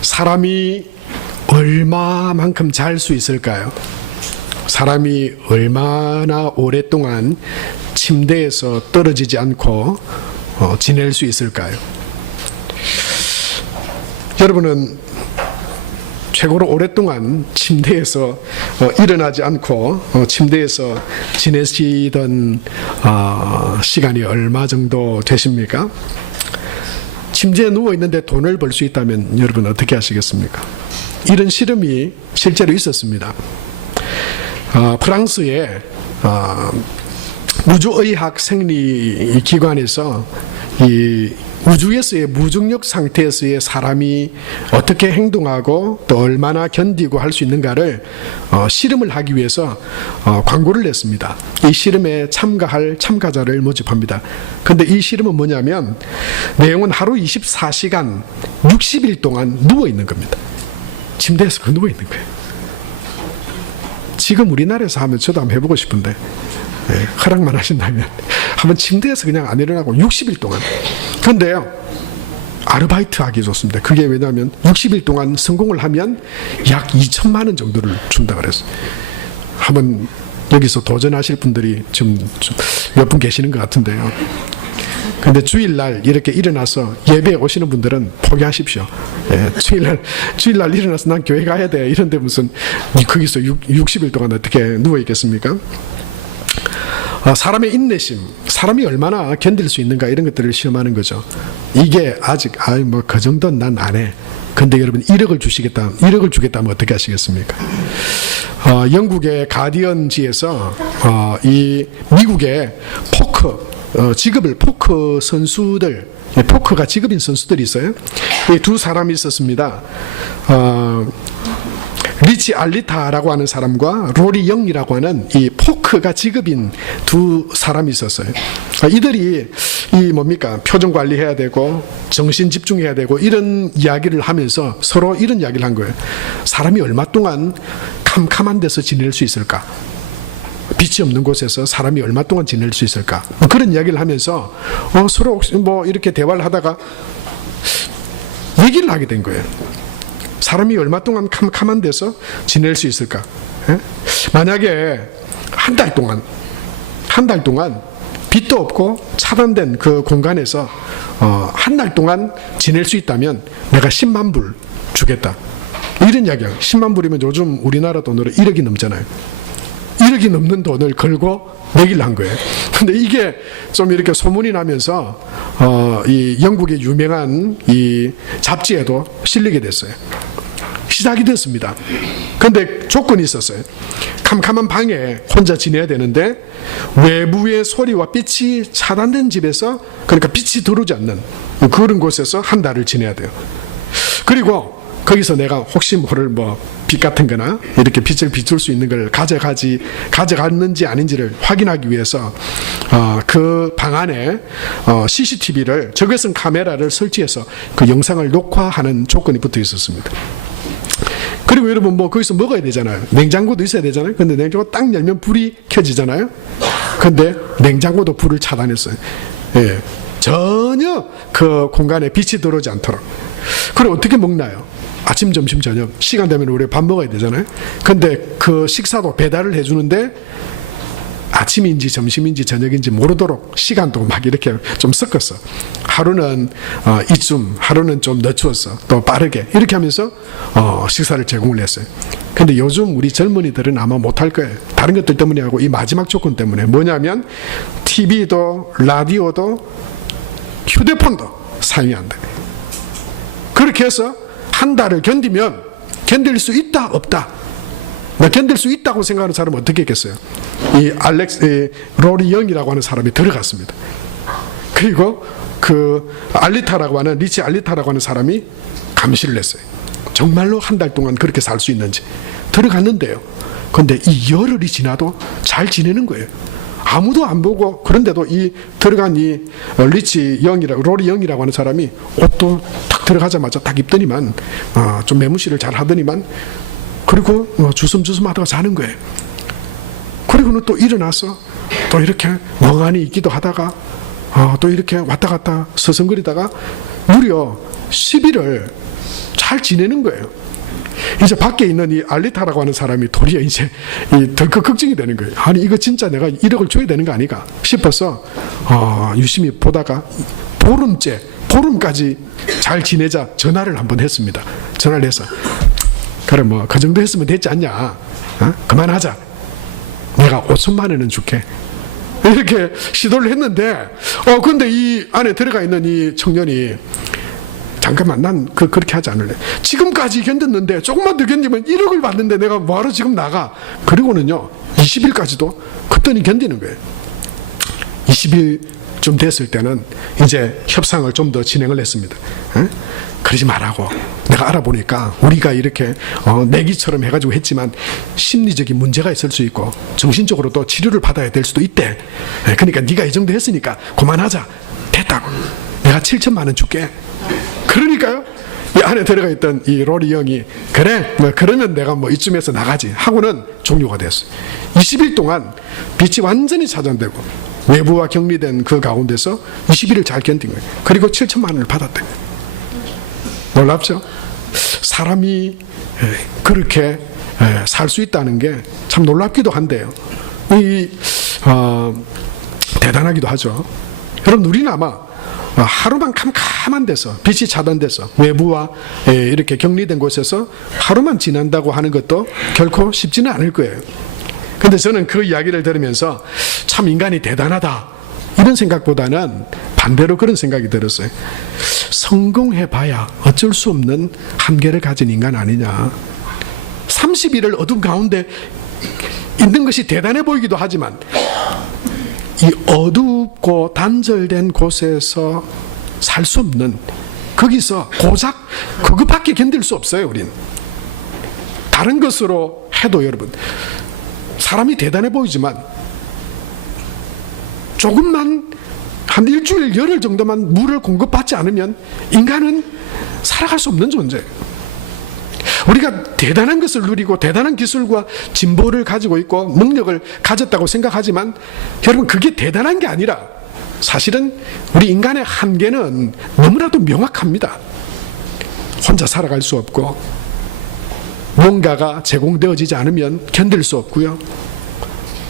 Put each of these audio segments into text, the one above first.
사람이 얼마만큼 잘 수 있을까요? 사람이 얼마나 오랫동안 침대에서 떨어지지 않고 지낼 수 있을까요? 여러분은 최고로 오랫동안 침대에서 일어나지 않고 침대에서 지내시던 시간이 얼마 정도 되십니까? 침대에 누워있는데 돈을 벌 수 있다면 여러분 어떻게 하시겠습니까? 이런 실험이 실제로 있었습니다. 프랑스의 우주의학 생리기관에서 이 우주에서의 무중력 상태에서의 사람이 어떻게 행동하고 또 얼마나 견디고 할 수 있는가를 실험을 하기 위해서 광고를 냈습니다. 이 실험에 참가할 참가자를 모집합니다. 그런데 이 실험은 뭐냐면 내용은 하루 24시간 60일 동안 누워있는 겁니다. 침대에서 누워있는 거예요. 지금 우리나라에서 하면 저도 한번 해보고 싶은데 허락만 하신다면 한번 침대에서 그냥 안 일어나고 60일 동안. 그런데요, 아르바이트 하기 좋습니다. 그게 왜냐하면 60일 동안 성공을 하면 약 2천만 원 정도를 준다 그랬어요. 한번 여기서 도전하실 분들이 좀 몇 분 계시는 것 같은데요. 근데 주일날 이렇게 일어나서 예배에 오시는 분들은 포기하십시오. 주일날 일어나서 난 교회 가야 돼. 이런데 무슨 거기서 60일 동안 어떻게 누워있겠습니까? 사람의 인내심, 사람이 얼마나 견딜 수 있는가 이런 것들을 시험하는 거죠. 이게 아직 그 정도는 난 안 해. 근데 여러분 1억을 주겠다면 어떻게 하시겠습니까? 영국의 가디언지에서 이 미국의 직업을 포크 선수들, 포크가 직업인 선수들이 있어요. 이 두 사람이 있었습니다. 리치 알리타라고 하는 사람과 로리 영이라고 하는 이 포크가 직업인 두 사람이 있었어요. 이들이 표정 관리해야 되고 정신 집중해야 되고 이런 이야기를 하면서 서로 이런 이야기를 한 거예요. 사람이 얼마 동안 캄캄한 데서 지낼 수 있을까? 빛이 없는 곳에서 사람이 얼마 동안 지낼 수 있을까? 그런 이야기를 하면서 서로 이렇게 대화를 하다가 얘기를 하게 된 거예요. 사람이 얼마 동안 캄캄한 데서 지낼 수 있을까? 만약에 한 달 동안 빛도 없고 차단된 그 공간에서 한 달 동안 지낼 수 있다면 내가 10만 불 주겠다. 이런 이야기야. 10만 불이면 요즘 우리나라 돈으로 1억이 넘잖아요. 1억이 넘는 돈을 걸고 내기를 한 거예요. 근데 이게 좀 이렇게 소문이 나면서 이 영국의 유명한 이 잡지에도 실리게 됐어요. 시작이 됐습니다. 그런데 조건이 있었어요. 캄캄한 방에 혼자 지내야 되는데 외부의 소리와 빛이 차단된 집에서, 그러니까 빛이 들어오지 않는 그런 곳에서 한 달을 지내야 돼요. 그리고 거기서 내가 혹시 모를 빛 같은 거나 이렇게 빛을 비출 수 있는 걸 가져갔는지 아닌지를 확인하기 위해서 그 방 안에 CCTV를, 저격성 카메라를 설치해서 그 영상을 녹화하는 조건이 붙어 있었습니다. 그리고 여러분 거기서 먹어야 되잖아요. 냉장고도 있어야 되잖아요. 근데 냉장고 딱 열면 불이 켜지잖아요. 근데 냉장고도 불을 차단했어요. 전혀 그 공간에 빛이 들어오지 않도록. 그럼 어떻게 먹나요? 아침, 점심, 저녁 시간 되면 우리 밥 먹어야 되잖아요. 근데 그 식사도 배달을 해주는데 아침인지 점심인지 저녁인지 모르도록 시간도 막 이렇게 좀 섞었어. 하루는 이쯤, 하루는 좀 늦추었어. 또 빠르게 이렇게 하면서 식사를 제공을 했어요. 근데 요즘 우리 젊은이들은 아마 못할 거예요. 다른 것들 때문에 하고 이 마지막 조건 때문에. 뭐냐면 TV도 라디오도 휴대폰도 사용이 안 돼. 그렇게 해서 한 달을 견디면 견딜 수 있다 없다. 견딜 수 있다고 생각하는 사람은 어떻게 했겠어요? 이 로리 영이라고 하는 사람이 들어갔습니다. 그리고 그 리치 알리타라고 하는 사람이 감시를 했어요. 정말로 한 달 동안 그렇게 살 수 있는지. 들어갔는데요. 그런데 이 열흘이 지나도 잘 지내는 거예요. 아무도 안 보고. 그런데도 이 들어간 이 로리 영이라고 하는 사람이 옷도 딱 들어가자마자 딱 입더니만 좀 매무시를 잘 하더니만, 그리고 주섬주섬 하다가 자는 거예요. 그리고는 또 일어나서 또 이렇게 멍하니 있기도 하다가 또 이렇게 왔다 갔다 서성거리다가 무려 10일을 잘 지내는 거예요. 이제 밖에 있는 이 알리타라고 하는 사람이 도리어 이제 덜컥 걱정이 되는 거예요. 아니 이거 진짜 내가 1억을 줘야 되는 거 아닌가 싶어서 유심히 보다가 보름까지 잘 지내자 전화를 한번 했습니다. 전화를 해서 그래 뭐 그 정도 했으면 됐지 않냐, 그만하자, 내가 5천만 원은 줄게, 이렇게 시도를 했는데 근데 이 안에 들어가 있는 이 청년이 잠깐만, 난 그렇게 하지 않을래. 지금까지 견뎠는데 조금만 더 견디면 1억을 받는데 내가 뭐하러 지금 나가. 그리고는요 20일까지도 그랬더니 견디는 거예요. 20일쯤 됐을 때는 이제 협상을 좀 더 진행을 했습니다. 그러지 말라고, 내가 알아보니까 우리가 이렇게 내기처럼 해가지고 했지만 심리적인 문제가 있을 수 있고 정신적으로 또 치료를 받아야 될 수도 있대. 그러니까 네가 이 정도 했으니까 그만하자. 됐다고, 내가 7천만 원 줄게. 그러니까요 이 안에 들어가 있던 이 로리 형이 그래 뭐 그러면 내가 뭐 이쯤에서 나가지 하고는 종료가 됐어요. 20일 동안 빛이 완전히 차단되고 외부와 격리된 그 가운데서 20일을 잘 견딘 거예요. 그리고 7천만 원을 받았대요. 놀랍죠? 사람이 그렇게 살 수 있다는 게 참 놀랍기도 한데요, 대단하기도 하죠. 여러분, 우리는 아마 하루만 캄캄한 데서, 빛이 차단돼서 외부와 이렇게 격리된 곳에서 하루만 지난다고 하는 것도 결코 쉽지는 않을 거예요. 근데 저는 그 이야기를 들으면서 참 인간이 대단하다 이런 생각보다는 반대로 그런 생각이 들었어요. 성공해봐야 어쩔 수 없는 한계를 가진 인간 아니냐. 30일을 어둠 가운데 있는 것이 대단해 보이기도 하지만 이 어둡고 단절된 곳에서 살 수 없는, 거기서 고작 그것밖에 견딜 수 없어요. 우린 다른 것으로 해도 여러분 사람이 대단해 보이지만 조금만 한 일주일 열흘 정도만 물을 공급받지 않으면 인간은 살아갈 수 없는 존재예요. 우리가 대단한 것을 누리고 대단한 기술과 진보를 가지고 있고 능력을 가졌다고 생각하지만 여러분, 그게 대단한 게 아니라 사실은 우리 인간의 한계는 너무나도 명확합니다. 혼자 살아갈 수 없고 뭔가가 제공되어지지 않으면 견딜 수 없고요.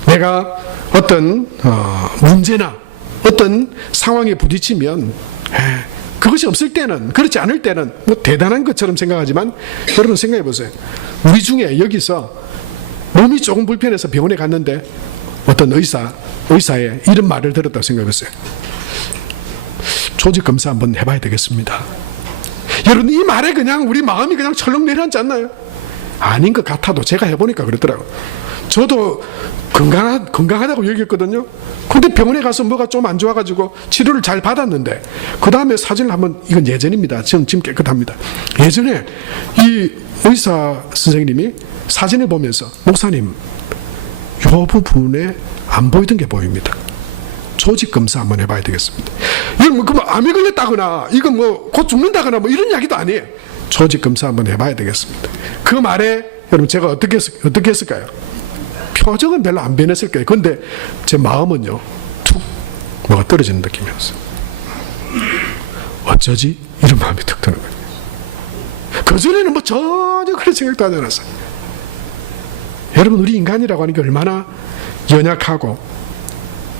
내가 어떤 문제나 어떤 상황에 부딪히면 그것이 없을 때는, 그렇지 않을 때는 뭐 대단한 것처럼 생각하지만 여러분 생각해 보세요. 우리 중에 여기서 몸이 조금 불편해서 병원에 갔는데 어떤 의사의 이런 말을 들었다고 생각해 보세요. 조직 검사 한번 해봐야 되겠습니다. 여러분, 이 말에 그냥 우리 마음이 그냥 철렁 내려앉지 않나요? 아닌 것 같아도 제가 해보니까 그렇더라고요. 저도 건강하다고 여겼거든요. 근데 병원에 가서 뭐가 좀 안 좋아가지고 치료를 잘 받았는데 그 다음에 사진을 한번, 이건 예전입니다. 지금 깨끗합니다. 예전에 이 의사 선생님이 사진을 보면서 목사님, 이 부분에 안 보이던 게 보입니다. 조직 검사 한번 해봐야 되겠습니다. 이건 뭐 암이 걸렸다거나 이건 뭐 곧 죽는다거나 뭐 이런 이야기도 아니에요. 조직 검사 한번 해봐야 되겠습니다. 그 말에 여러분 제가 어떻게 했을까요? 표정은 별로 안 변했을 거예요. 그런데 제 마음은요, 툭 뭐가 떨어지는 느낌이었어요. 어쩌지? 이런 마음이 툭 드는 거예요. 그전에는 뭐 전혀 그런 생각도 하지 않았어요. 여러분, 우리 인간이라고 하는 게 얼마나 연약하고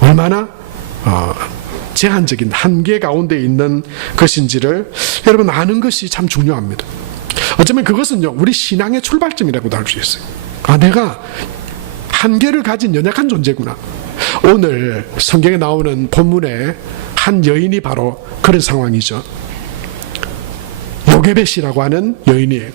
얼마나 제한적인 한계 가운데 있는 것인지를 여러분 아는 것이 참 중요합니다. 어쩌면 그것은요, 우리 신앙의 출발점이라고도 할 수 있어요. 내가 한계를 가진 연약한 존재구나. 오늘 성경에 나오는 본문의 한 여인이 바로 그런 상황이죠. 요게벳이라고 하는 여인이에요.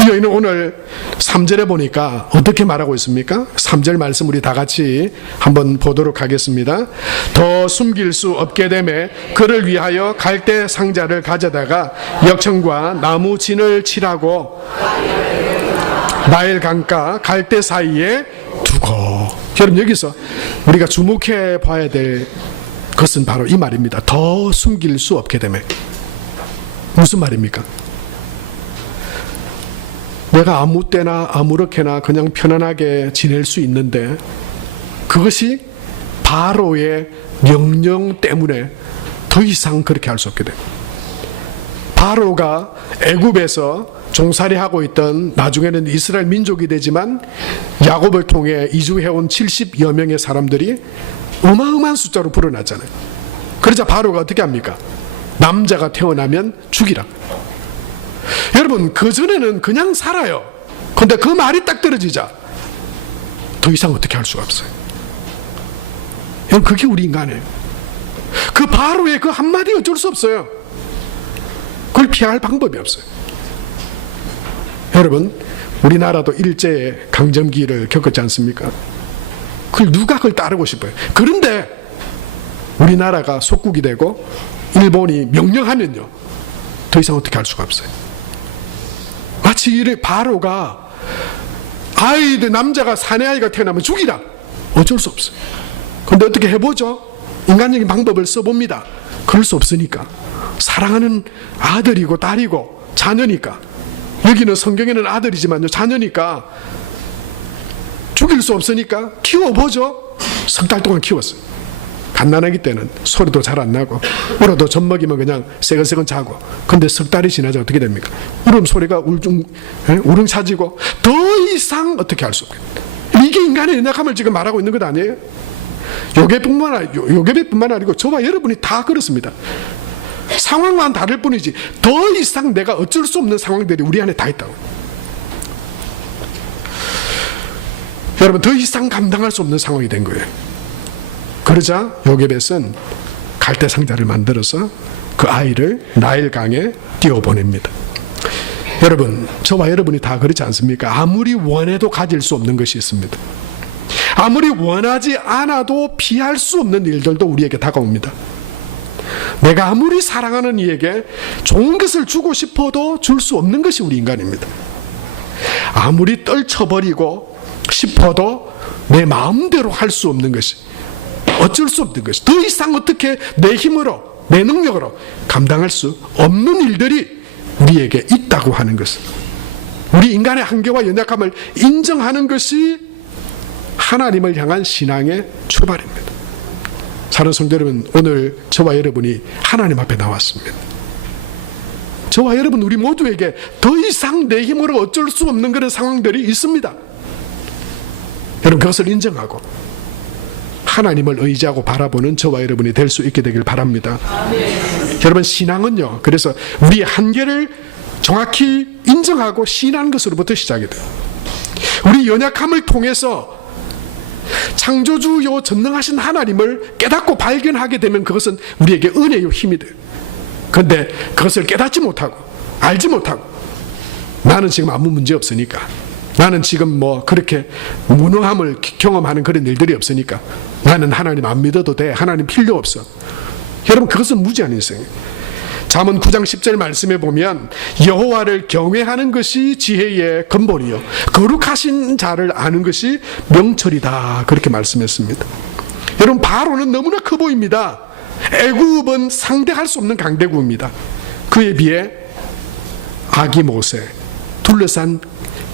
이 여인은 오늘 3절에 보니까 어떻게 말하고 있습니까? 3절 말씀 우리 다 같이 한번 보도록 하겠습니다. 더 숨길 수 없게 되매 그를 위하여 갈대 상자를 가져다가 역청과 나무 진을 칠하고 나일 강가 갈대 사이에 두고. 여러분, 여기서 우리가 주목해 봐야 될 것은 바로 이 말입니다. 더 숨길 수 없게 되매. 무슨 말입니까? 내가 아무 때나 아무렇게나 그냥 편안하게 지낼 수 있는데 그것이 바로의 명령 때문에 더 이상 그렇게 할 수 없게 돼요. 바로가 애굽에서 종살이하고 있던, 나중에는 이스라엘 민족이 되지만 야곱을 통해 이주해온 70여 명의 사람들이 어마어마한 숫자로 불어났잖아요. 그러자 바로가 어떻게 합니까? 남자가 태어나면 죽이라. 여러분, 그전에는 그냥 살아요. 근데 그 말이 딱 떨어지자 더 이상 어떻게 할 수가 없어요. 여러분, 그게 우리 인간이에요. 그 바로의 그 한마디 어쩔 수 없어요. 그걸 피할 방법이 없어요. 여러분, 우리나라도 일제 강점기를 겪었지 않습니까? 그걸 따르고 싶어요. 그런데 우리나라가 속국이 되고 일본이 명령하면요, 더 이상 어떻게 할 수가 없어요. 마치 이 바로가 아이들, 남자가 사내 아이가 태어나면 죽이라. 어쩔 수 없어요. 그런데 어떻게 해보죠? 인간적인 방법을 써봅니다. 그럴 수 없으니까. 사랑하는 아들이고 딸이고 자녀니까, 여기는 성경에는 아들이지만요, 자녀니까 죽일 수 없으니까 키워보죠. 석 달 동안 키웠어요. 갓난아기 때는 소리도 잘 안 나고 울어도 젖 먹이면 그냥 새근새근 자고. 근데 석 달이 지나자 어떻게 됩니까? 울음소리가 우렁차지고 더 이상 어떻게 할 수 없겠다. 이게 인간의 연약함을 지금 말하고 있는 것 아니에요? 요괴뿐만 아니고 저와 여러분이 다 그렇습니다. 상황만 다를 뿐이지 더 이상 내가 어쩔 수 없는 상황들이 우리 안에 다 있다고. 여러분, 더 이상 감당할 수 없는 상황이 된 거예요. 그러자 요게벳은 갈대 상자를 만들어서 그 아이를 나일강에 띄워보냅니다. 여러분, 저와 여러분이 다 그렇지 않습니까? 아무리 원해도 가질 수 없는 것이 있습니다. 아무리 원하지 않아도 피할 수 없는 일들도 우리에게 다가옵니다. 내가 아무리 사랑하는 이에게 좋은 것을 주고 싶어도 줄 수 없는 것이 우리 인간입니다. 아무리 떨쳐버리고 싶어도 내 마음대로 할 수 없는 것이, 어쩔 수 없는 것이, 더 이상 어떻게 내 힘으로, 내 능력으로 감당할 수 없는 일들이 우리에게 있다고 하는 것은, 우리 인간의 한계와 연약함을 인정하는 것이 하나님을 향한 신앙의 출발입니다. 사랑하는 성도 여러분, 오늘 저와 여러분이 하나님 앞에 나왔습니다. 저와 여러분, 우리 모두에게 더 이상 내 힘으로 어쩔 수 없는 그런 상황들이 있습니다. 여러분, 그것을 인정하고 하나님을 의지하고 바라보는 저와 여러분이 될 수 있게 되길 바랍니다. 여러분, 신앙은요, 그래서 우리의 한계를 정확히 인정하고 신하는 것으로부터 시작이 돼요. 우리 연약함을 통해서 창조주요 전능하신 하나님을 깨닫고 발견하게 되면 그것은 우리에게 은혜요 힘이 돼요. 그런데 그것을 깨닫지 못하고 알지 못하고 나는 지금 아무 문제 없으니까, 나는 지금 뭐 그렇게 무능함을 경험하는 그런 일들이 없으니까 나는 하나님 안 믿어도 돼, 하나님 필요 없어. 여러분, 그것은 무지한 인생이에요. 잠언 9장 10절 말씀에 보면 여호와를 경외하는 것이 지혜의 근본이요 거룩하신 자를 아는 것이 명철이다, 그렇게 말씀했습니다. 여러분, 바로는 너무나 커 보입니다. 애굽은 상대할 수 없는 강대국입니다. 그에 비해 아기 모세 둘러싼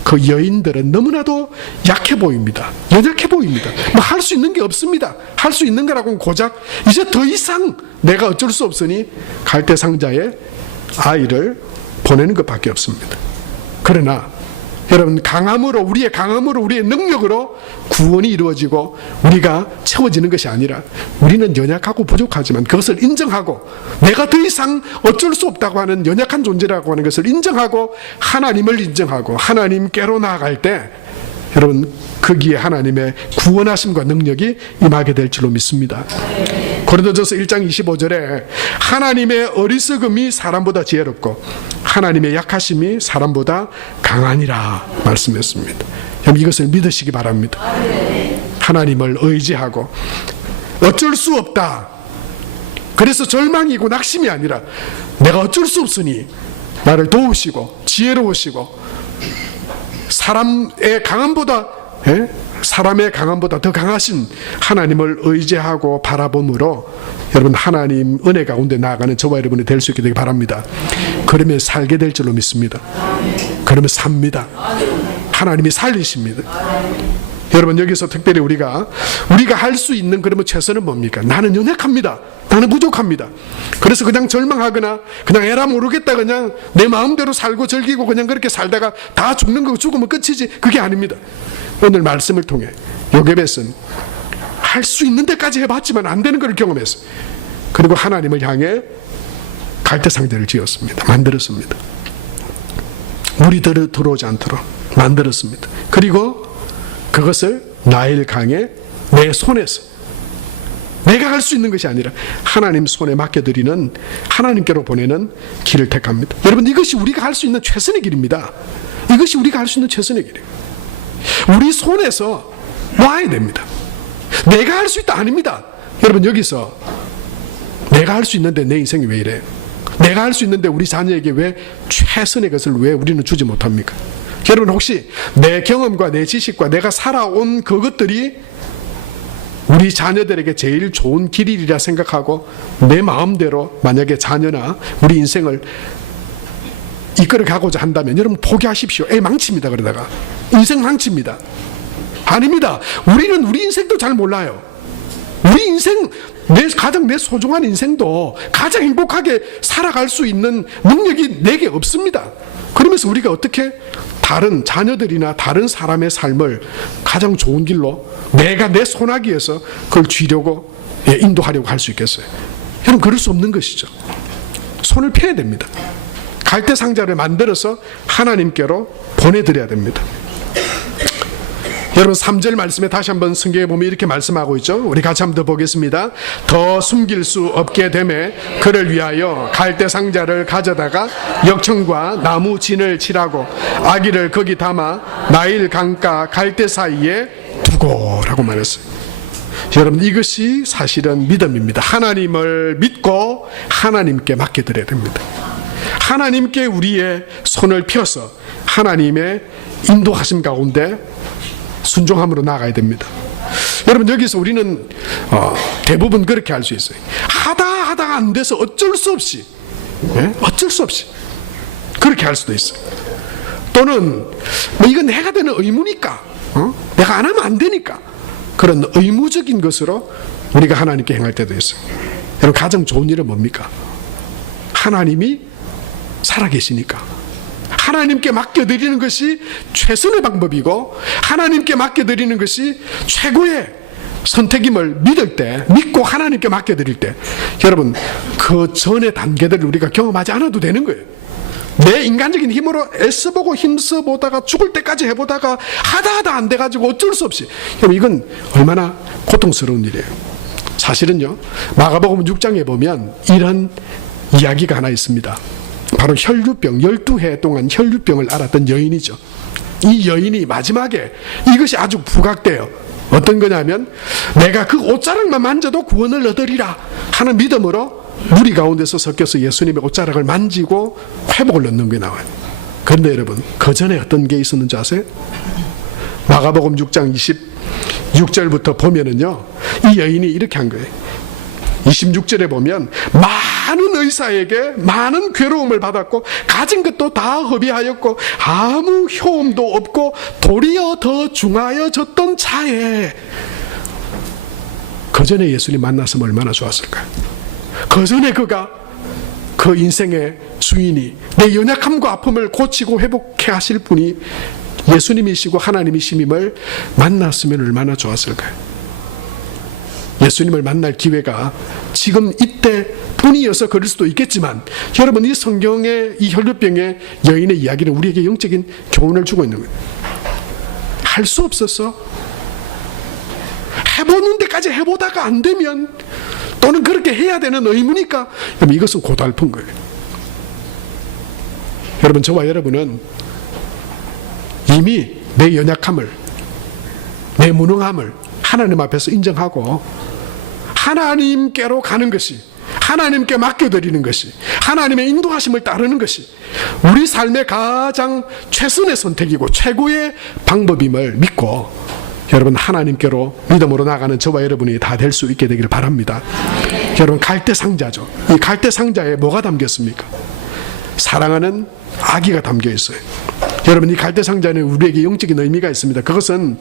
그 여인들은 너무나도 약해 보입니다. 연약해 보입니다. 뭐 할 수 있는 게 없습니다. 할 수 있는 거라고는 고작 이제 더 이상 내가 어쩔 수 없으니 갈대 상자에 아이를 보내는 것밖에 없습니다. 그러나 여러분, 강함으로, 우리의 강함으로, 우리의 능력으로 구원이 이루어지고 우리가 채워지는 것이 아니라 우리는 연약하고 부족하지만 그것을 인정하고 내가 더 이상 어쩔 수 없다고 하는 연약한 존재라고 하는 것을 인정하고 하나님을 인정하고 하나님께로 나아갈 때 여러분, 거기에 하나님의 구원하심과 능력이 임하게 될 줄로 믿습니다. 고린도전서 1장 25절에 하나님의 어리석음이 사람보다 지혜롭고 하나님의 약하심이 사람보다 강하니라 말씀했습니다. 이것을 믿으시기 바랍니다. 하나님을 의지하고 어쩔 수 없다, 그래서 절망이고 낙심이 아니라 내가 어쩔 수 없으니 나를 도우시고 지혜로우시고 사람의 강함보다 더 강하신 하나님을 의지하고 바라봄으로 여러분, 하나님 은혜 가운데 나아가는 저와 여러분이 될 수 있게 되기 바랍니다. 그러면 살게 될 줄로 믿습니다. 그러면 삽니다. 하나님이 살리십니다. 여러분, 여기서 특별히 우리가 할 수 있는 그러면 최선은 뭡니까? 나는 연약합니다. 나는 부족합니다. 그래서 그냥 절망하거나 그냥 에라 모르겠다 그냥 내 마음대로 살고 즐기고 그냥 그렇게 살다가 다 죽는 거 죽으면 끝이지, 그게 아닙니다. 오늘 말씀을 통해 요게벳은 할 수 있는 데까지 해봤지만 안 되는 걸 경험했어요. 그리고 하나님을 향해 갈대상자를 지었습니다. 만들었습니다. 물이 들어오지 않도록 만들었습니다. 그리고 그것을 나일강에 내 손에서, 내가 할 수 있는 것이 아니라 하나님 손에 맡겨드리는, 하나님께로 보내는 길을 택합니다. 여러분, 이것이 우리가 할 수 있는 최선의 길입니다. 이것이 우리가 할 수 있는 최선의 길이에요. 우리 손에서 놔야 됩니다. 내가 할 수 있다 아닙니다. 여러분, 여기서 내가 할 수 있는데 내 인생이 왜 이래요? 내가 할 수 있는데 우리 자녀에게 왜 최선의 것을 왜 우리는 주지 못합니까? 여러분, 혹시 내 경험과 내 지식과 내가 살아온 그것들이 우리 자녀들에게 제일 좋은 길이라 생각하고 내 마음대로 만약에 자녀나 우리 인생을 이끌어가고자 한다면 여러분 포기하십시오. 망칩니다. 그러다가 인생 망칩니다. 아닙니다. 우리는 우리 인생도 잘 몰라요. 우리 인생, 가장 내 소중한 인생도 가장 행복하게 살아갈 수 있는 능력이 내게 없습니다. 그러면서 우리가 어떻게 다른 자녀들이나 다른 사람의 삶을 가장 좋은 길로 내가 내 손아귀에서 그걸 쥐려고 인도하려고 할 수 있겠어요? 여러분, 그럴 수 없는 것이죠. 손을 펴야 됩니다. 갈대상자를 만들어서 하나님께로 보내드려야 됩니다. 여러분, 3절 말씀에 다시 한번 성경에 보면 이렇게 말씀하고 있죠. 우리 같이 한번 더 보겠습니다. 더 숨길 수 없게 되매 그를 위하여 갈대상자를 가져다가 역청과 나무 진을 칠하고 아기를 거기 담아 나일 강가 갈대 사이에 두고라고 말했어요. 여러분, 이것이 사실은 믿음입니다. 하나님을 믿고 하나님께 맡겨드려야 됩니다. 하나님께 우리의 손을 펴서 하나님의 인도하심 가운데 순종함으로 나아가야 됩니다. 여러분, 여기서 우리는 대부분 그렇게 할 수 있어요. 하다가 안 돼서 어쩔 수 없이 그렇게 할 수도 있어요. 또는 뭐 이건 내가 되는 의무니까, 내가 안 하면 안 되니까, 그런 의무적인 것으로 우리가 하나님께 행할 때도 있어요. 여러분, 가장 좋은 일은 뭡니까? 하나님이 살아계시니까 하나님께 맡겨드리는 것이 최선의 방법이고 하나님께 맡겨드리는 것이 최고의 선택임을 믿고 하나님께 맡겨드릴 때, 여러분, 그 전의 단계들을 우리가 경험하지 않아도 되는 거예요. 내 인간적인 힘으로 애써보고 힘써보다가 죽을 때까지 해보다가 하다 안 돼가지고 어쩔 수 없이, 여러분, 이건 얼마나 고통스러운 일이에요. 사실은요, 마가복음 6장에 보면 이런 이야기가 하나 있습니다. 바로 혈류병, 12해 동안 혈류병을 앓았던 여인이죠. 이 여인이 마지막에 이것이 아주 부각돼요. 어떤 거냐면 내가 그 옷자락만 만져도 구원을 얻으리라 하는 믿음으로 무리 가운데서 섞여서 예수님의 옷자락을 만지고 회복을 얻는 게 나와요. 그런데 여러분, 그 전에 어떤 게 있었는지 아세요? 마가복음 6장 26절부터 보면은요, 이 여인이 이렇게 한 거예요. 26절에 보면 많은 의사에게 많은 괴로움을 받았고 가진 것도 다 허비하였고 아무 효험도 없고 도리어 더 중하여졌던 차에, 그 전에 예수님 만났으면 얼마나 좋았을까요? 그 전에 그가 그 인생의 주인이 내 연약함과 아픔을 고치고 회복해 하실 분이 예수님이시고 하나님이심임을 만났으면 얼마나 좋았을까요? 예수님을 만날 기회가 지금 이때 뿐이어서 그럴 수도 있겠지만, 여러분, 이 성경의 이 혈류병의 여인의 이야기는 우리에게 영적인 교훈을 주고 있는 거예요. 할 수 없어서 해보는 데까지 해보다가 안 되면, 또는 그렇게 해야 되는 의무니까, 여러분, 이것은 고달픈 거예요. 여러분, 저와 여러분은 이미 내 연약함을, 내 무능함을 하나님 앞에서 인정하고 하나님께로 가는 것이, 하나님께 맡겨드리는 것이, 하나님의 인도하심을 따르는 것이 우리 삶의 가장 최선의 선택이고 최고의 방법임을 믿고, 여러분, 하나님께로 믿음으로 나가는 저와 여러분이 다 될 수 있게 되기를 바랍니다. 여러분, 갈대상자죠. 이 갈대상자에 뭐가 담겼습니까? 사랑하는 아기가 담겨 있어요. 여러분, 이 갈대상자는 우리에게 영적인 의미가 있습니다. 그것은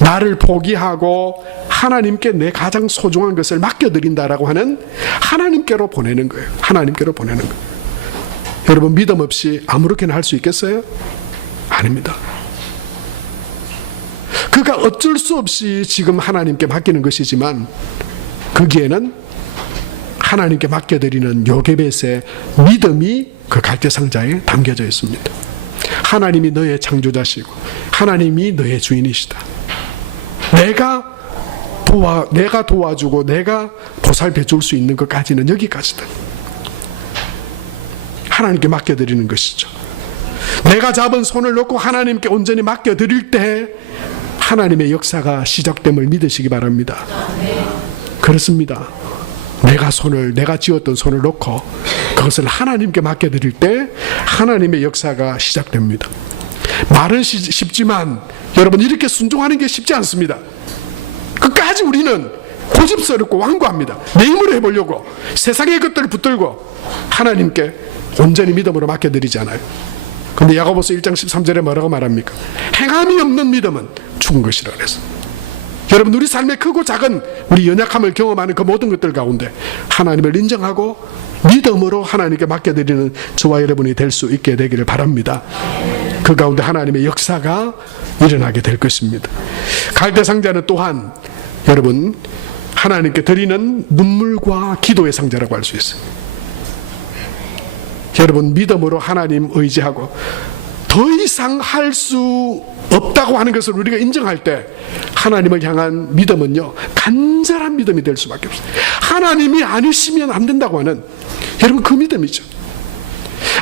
나를 포기하고 하나님께 내 가장 소중한 것을 맡겨드린다라고 하는 하나님께로 보내는 거예요. 하나님께로 보내는 거예요. 여러분, 믿음 없이 아무렇게나 할 수 있겠어요? 아닙니다. 그가 어쩔 수 없이 지금 하나님께 맡기는 것이지만 거기에는 하나님께 맡겨드리는 요게벳의 믿음이 그 갈대상자에 담겨져 있습니다. 하나님이 너의 창조자시고 하나님이 너의 주인이시다. 내가 도와주고 내가 보살펴 줄 수 있는 것까지는 여기까지다. 하나님께 맡겨드리는 것이죠. 내가 잡은 손을 놓고 하나님께 온전히 맡겨드릴 때 하나님의 역사가 시작됨을 믿으시기 바랍니다. 그렇습니다. 내가 쥐었던 손을 놓고 그것을 하나님께 맡겨드릴 때 하나님의 역사가 시작됩니다. 말은 쉽지만 여러분, 이렇게 순종하는 게 쉽지 않습니다. 끝까지 우리는 고집스럽고 완고합니다. 내 힘으로 해보려고 세상의 것들을 붙들고 하나님께 온전히 믿음으로 맡겨드리지 않아요. 근데 야고보서 1장 13절에 뭐라고 말합니까? 행함이 없는 믿음은 죽은 것이라 그랬어요. 여러분, 우리 삶의 크고 작은 우리 연약함을 경험하는 그 모든 것들 가운데 하나님을 인정하고 믿음으로 하나님께 맡겨드리는 저와 여러분이 될 수 있게 되기를 바랍니다. 그 가운데 하나님의 역사가 일어나게 될 것입니다. 갈대상자는 또한 여러분, 하나님께 드리는 눈물과 기도의 상자라고 할 수 있어요. 여러분, 믿음으로 하나님 의지하고 더 이상 할 수 없다고 하는 것을 우리가 인정할 때 하나님을 향한 믿음은요, 간절한 믿음이 될 수밖에 없어요. 하나님이 아니시면 안 된다고 하는, 여러분, 그 믿음이죠.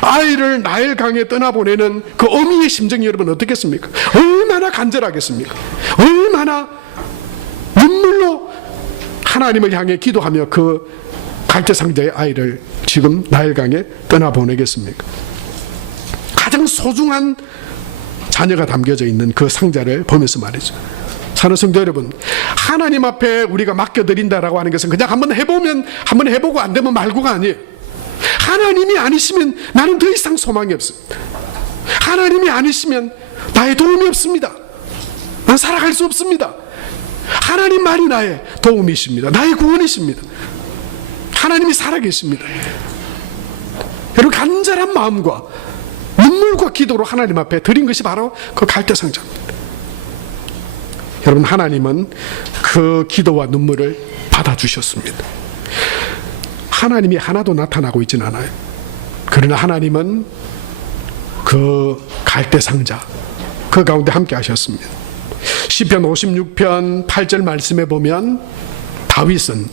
아이를 나일강에 떠나보내는 그 어미의 심정이 여러분 어떻겠습니까? 얼마나 간절하겠습니까? 얼마나 눈물로 하나님을 향해 기도하며 그 갈대상자의 아이를 지금 나일강에 떠나보내겠습니까? 가장 소중한 자녀가 담겨져 있는 그 상자를 보면서 말이죠. 사랑하는 성도 여러분, 하나님 앞에 우리가 맡겨드린다라고 하는 것은 그냥 한번 해보면 한번 해보고 안 되면 말고가 아니에요. 하나님이 아니시면 나는 더 이상 소망이 없습니다. 하나님이 아니시면 나의 도움이 없습니다. 난 살아갈 수 없습니다. 하나님만이 나의 도움이십니다. 나의 구원이십니다. 하나님이 살아계십니다. 여러분, 간절한 마음과 눈물과 기도로 하나님 앞에 드린 것이 바로 그 갈대상자입니다. 여러분, 하나님은 그 기도와 눈물을 받아주셨습니다. 하나님이 하나도 나타나고 있진 않아요. 그러나 하나님은 그 갈대상자 그 가운데 함께 하셨습니다. 시편 56편 8절 말씀에 보면 다윗은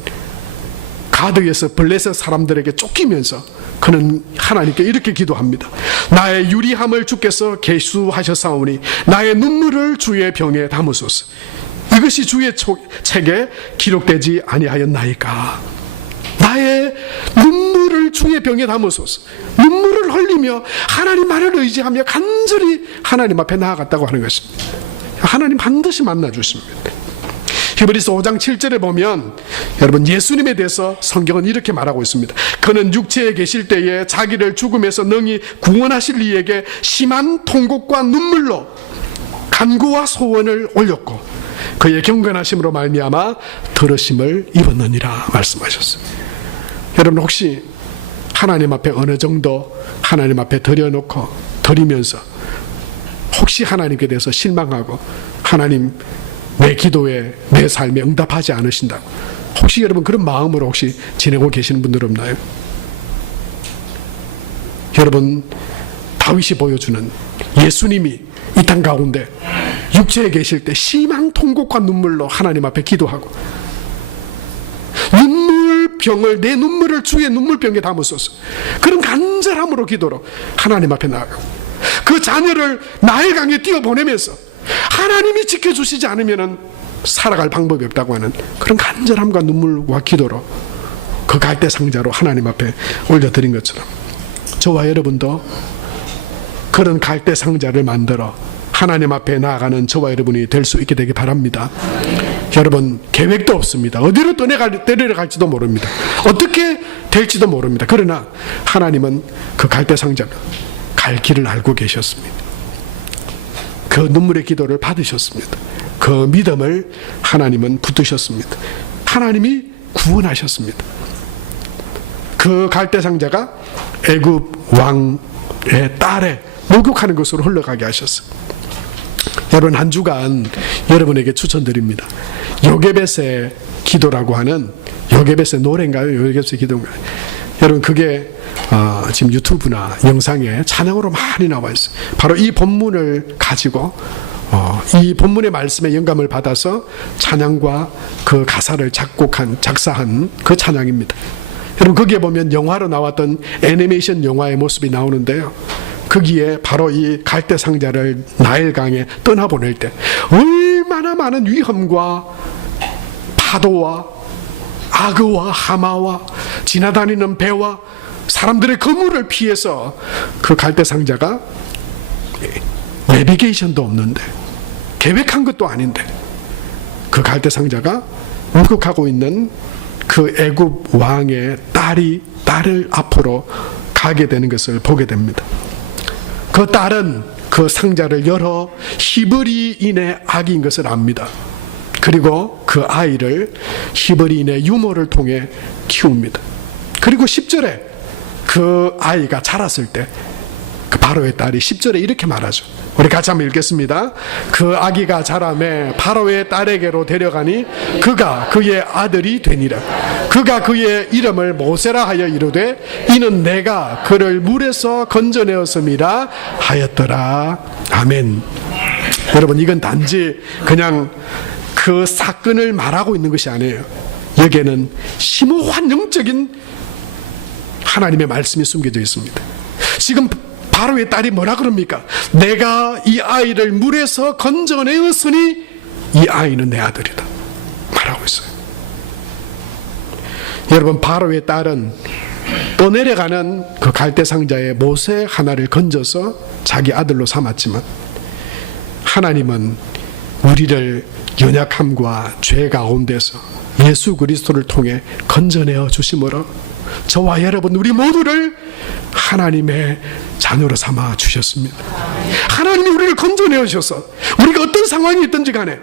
가드에서 블레셋 사람들에게 쫓기면서 그는 하나님께 이렇게 기도합니다. 나의 유리함을 주께서 계수하셨사오니 나의 눈물을 주의 병에 담으소서. 이것이 주의 책에 기록되지 아니하였나이까. 나의 눈물을 주의 병에 담으소서. 눈물을 흘리며 하나님만을 의지하며 간절히 하나님 앞에 나아갔다고 하는 것입니다. 하나님 반드시 만나주십니다. 히브리서 5장 7절에 보면 여러분, 예수님에 대해서 성경은 이렇게 말하고 있습니다. 그는 육체에 계실 때에 자기를 죽음에서 능히 구원하실 이에게 심한 통곡과 눈물로 간구와 소원을 올렸고 그의 경건하심으로 말미암아 들으심을 입었느니라 말씀하셨습니다. 여러분, 혹시 하나님 앞에 어느 정도 하나님 앞에 드리면서 혹시 하나님께 대해서 실망하고 하나님 내 기도에 내 삶에 응답하지 않으신다고 혹시 여러분 그런 마음으로 혹시 지내고 계시는 분들 없나요? 여러분, 다윗이 보여주는 예수님이 이 땅 가운데 육체에 계실 때 심한 통곡과 눈물로 하나님 앞에 기도하고 내 눈물을 주의 눈물병에 담으소서. 그런 간절함으로 기도로 하나님 앞에 나아가고 그 자녀를 나일강에 띄워보내면서 하나님이 지켜주시지 않으면 살아갈 방법이 없다고 하는 그런 간절함과 눈물과 기도로 그 갈대상자로 하나님 앞에 올려드린 것처럼 저와 여러분도 그런 갈대상자를 만들어 하나님 앞에 나아가는 저와 여러분이 될 수 있게 되기 바랍니다. 여러분, 계획도 없습니다. 어디로 데려갈지도 모릅니다. 어떻게 될지도 모릅니다. 그러나 하나님은 그 갈대상자를 갈 길을 알고 계셨습니다. 그 눈물의 기도를 받으셨습니다. 그 믿음을 하나님은 붙드셨습니다. 하나님이 구원하셨습니다. 그 갈대상자가 애굽 왕의 딸의 목욕하는 것으로 흘러가게 하셨어요. 여러분, 한 주간 여러분에게 추천드립니다. 요게벳의 기도라고 하는, 요게벳의 노래인가요? 요게벳의 기도인가요? 여러분, 그게 지금 유튜브나 영상에 찬양으로 많이 나와 있어요. 바로 이 본문을 가지고 이 본문의 말씀에 영감을 받아서 찬양과 그 가사를 작사한 그 찬양입니다. 여러분, 거기에 보면 영화로 나왔던 애니메이션 영화의 모습이 나오는데요. 거기에 바로 이 갈대상자를 나일강에 떠나보낼 때 얼마나 많은 위험과 파도와 악어와 하마와 지나다니는 배와 사람들의 그물을 피해서 그 갈대상자가 내비게이션도 없는데, 계획한 것도 아닌데, 그 갈대상자가 목욕하고 있는 그 애굽 왕의 딸을 앞으로 가게 되는 것을 보게 됩니다. 그 딸은 그 상자를 열어 히브리인의 아기인 것을 압니다. 그리고 그 아이를 히브리인의 유모를 통해 키웁니다. 그리고 10절에 그 아이가 자랐을 때 그 바로의 딸이 10절에 이렇게 말하죠. 우리 같이 한번 읽겠습니다. 그 아기가 자라매 바로의 딸에게로 데려가니 그가 그의 아들이 되니라. 그가 그의 이름을 모세라 하여 이르되 이는 내가 그를 물에서 건져내었음이라 하였더라. 아멘. 여러분, 이건 단지 그냥 그 사건을 말하고 있는 것이 아니에요. 여기에는 심오한 영적인 하나님의 말씀이 숨겨져 있습니다. 지금 바로의 딸이 뭐라 그럽니까? 내가 이 아이를 물에서 건져내었으니 이 아이는 내 아들이다 말하고 있어요. 여러분, 바로의 딸은 떠내려가는 그 갈대상자에 모세 하나를 건져서 자기 아들로 삼았지만, 하나님은 우리를 연약함과 죄 가운데서 예수 그리스도를 통해 건져내어 주심으로 저와 여러분 우리 모두를 하나님의 자녀로 삼아 주셨습니다. 하나님이 우리를 건져내어 주셔서 우리가 어떤 상황이 있든지 간에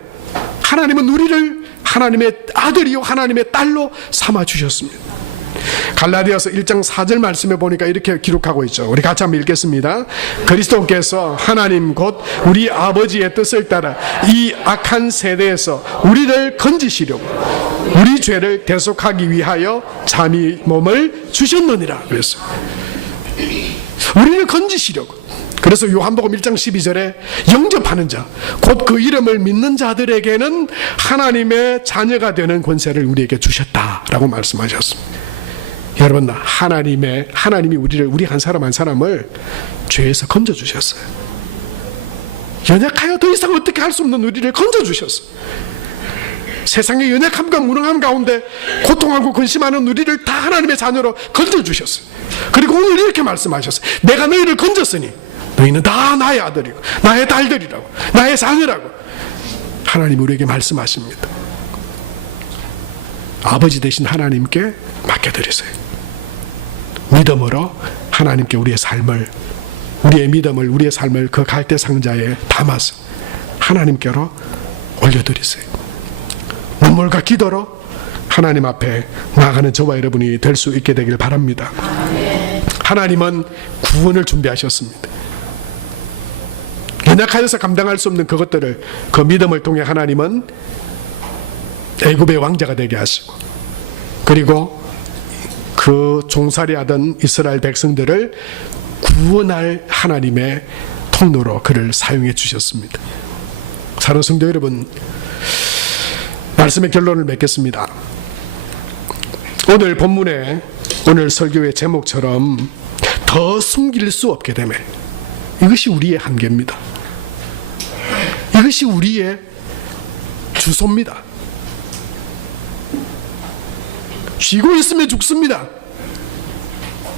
하나님은 우리를 하나님의 아들이요 하나님의 딸로 삼아 주셨습니다. 갈라디아서 1장 4절 말씀에 보니까 이렇게 기록하고 있죠. 우리 같이 한번 읽겠습니다. 그리스도께서 하나님 곧 우리 아버지의 뜻을 따라 이 악한 세대에서 우리를 건지시려고 우리 죄를 대속하기 위하여 잠이 몸을 주셨느니라 그랬어요. 우리를 건지시려고. 그래서 요한복음 1장 12절에 영접하는 자, 곧 그 이름을 믿는 자들에게는 하나님의 자녀가 되는 권세를 우리에게 주셨다라고 말씀하셨습니다. 여러분, 하나님이 우리 한 사람 한 사람을 죄에서 건져주셨어요. 연약하여 더 이상 어떻게 할 수 없는 우리를 건져주셨어요. 세상의 연약함과 무능함 가운데 고통하고 근심하는 우리를 다 하나님의 자녀로 건져주셨어요. 그리고 오늘 이렇게 말씀하셨어요. 내가 너희를 건졌으니 너희는 다 나의 아들이고 나의 딸들이라고, 나의 자녀라고 하나님이 우리에게 말씀하십니다. 아버지 되신 하나님께 맡겨드리세요. 믿음으로 하나님께 우리의 믿음을, 우리의 삶을 그 갈대상자에 담아서 하나님께로 올려드리세요. 눈물과 기도로 하나님 앞에 나아가는 저와 여러분이 될 수 있게 되길 바랍니다. 하나님은 구원을 준비하셨습니다. 연약하여서 감당할 수 없는 그것들을 그 믿음을 통해 하나님은 애굽의 왕자가 되게 하시고, 그리고 그 종살이하던 이스라엘 백성들을 구원할 하나님의 통로로 그를 사용해 주셨습니다. 사랑하는 성도 여러분, 말씀의 결론을 맺겠습니다. 오늘 본문에, 오늘 설교의 제목처럼 더 숨길 수 없게 되면 이것이 우리의 한계입니다. 이것이 우리의 주소입니다. 쉬고 있으면 죽습니다.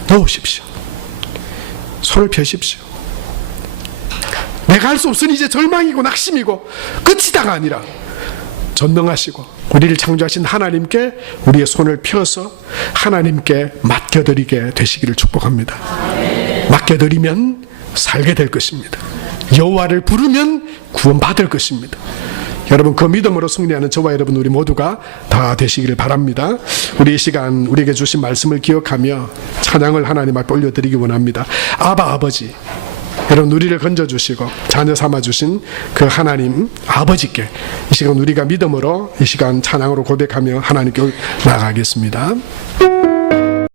놓으십시오. 손을 펴십시오. 내가 할 수 없으니 이제 절망이고 낙심이고 끝이다가 아니라 전능하시고 우리를 창조하신 하나님께 우리의 손을 펴서 하나님께 맡겨드리게 되시기를 축복합니다. 맡겨드리면 살게 될 것입니다. 여호와를 부르면 구원받을 것입니다. 여러분, 그 믿음으로 승리하는 저와 여러분 우리 모두가 다 되시기를 바랍니다. 우리 이 시간 우리에게 주신 말씀을 기억하며 찬양을 하나님 앞에 올려드리기 원합니다. 아바 아버지, 여러분 우리를 건져주시고 자녀 삼아주신 그 하나님 아버지께 이 시간 우리가 믿음으로 이 시간 찬양으로 고백하며 하나님께 나아가겠습니다.